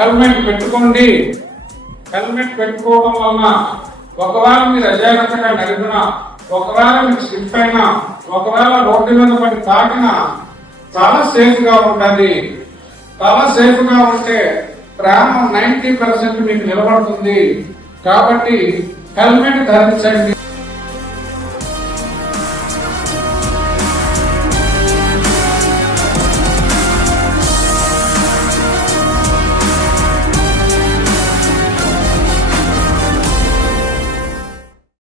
Helmet పెట్టుకోండి. Helmet పెట్టుకోవడం వలన ఒకవేళ మీరు అజాగ్రత్తగా నడిపినా, ఒకవేళ మీకు స్లిప్ అయినా, ఒకవేళ రోడ్డు మీద పడి తాకినా చాలా సేఫ్ గా ఉంటుంది. చాలా సేఫ్ గా ఉంటే ప్రాణం 90% మీకు నిలబడుతుంది. కాబట్టి హెల్మెట్ ధరించండి.